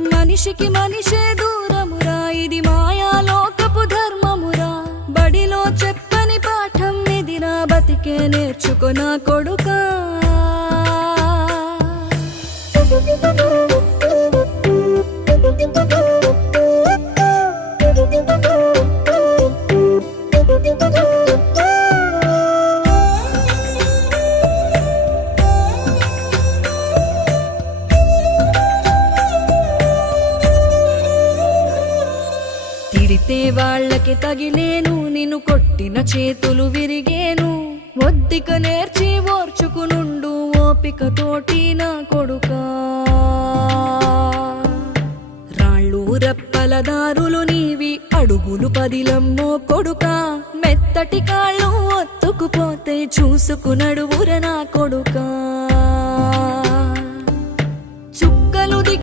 మనిషికి మనిషే దూరమురా, ఇది మాయాలోకపు ధర్మమురా. బడిలో చెప్పని పాఠం ఇదిరా, బతికే నేర్చుకో నా కొడుకా. తిడితే వాళ్ళకి తగిలేను, నిన్ను కొట్టిన చేతులు విరిగేను. ఒద్దిక నేర్చి ఓర్చుకునుండు ఓపికతోటి నా కొడుకా. రాళ్ళు రెప్పల దారులు నీవి, అడుగులు పదిలమ్మో కొడుకా. మెత్తటి కాళ్ళు ఒత్తుకుపోతే చూసుకునడువుర నా కొడుకా. చుక్కలు